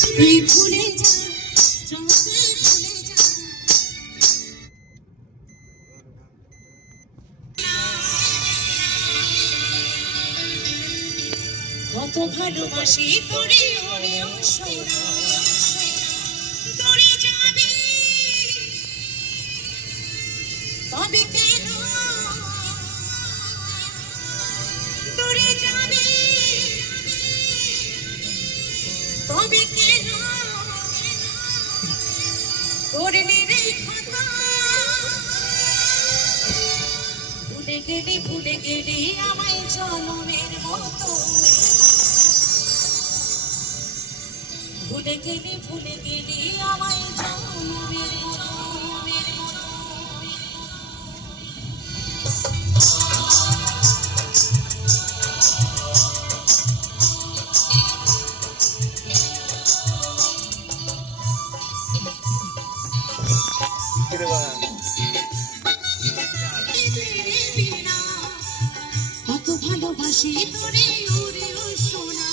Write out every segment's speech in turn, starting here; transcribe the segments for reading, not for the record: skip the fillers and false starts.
তুই ভুলে যা, চলতে ভুলে যা। কত ভালোবাসি তোরে ওরে ও সোনা, তোরে যাবি তবে কেন, তোরে যাবি তবে কেন করলি রে খোদা। ভুলে গেলি আমায় জনমের মতো, ভুলে গেলি আমায় জনমের মতো। কত ভালোবাসি তোরে ওরে ও সোনা,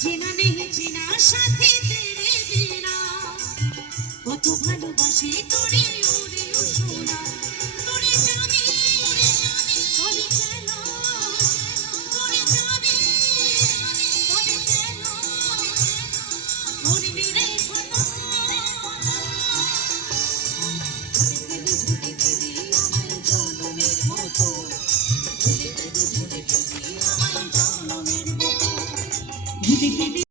চেনা নেই চেনা সাথে তেরে বিনা। কত ভালোবাসি তোরে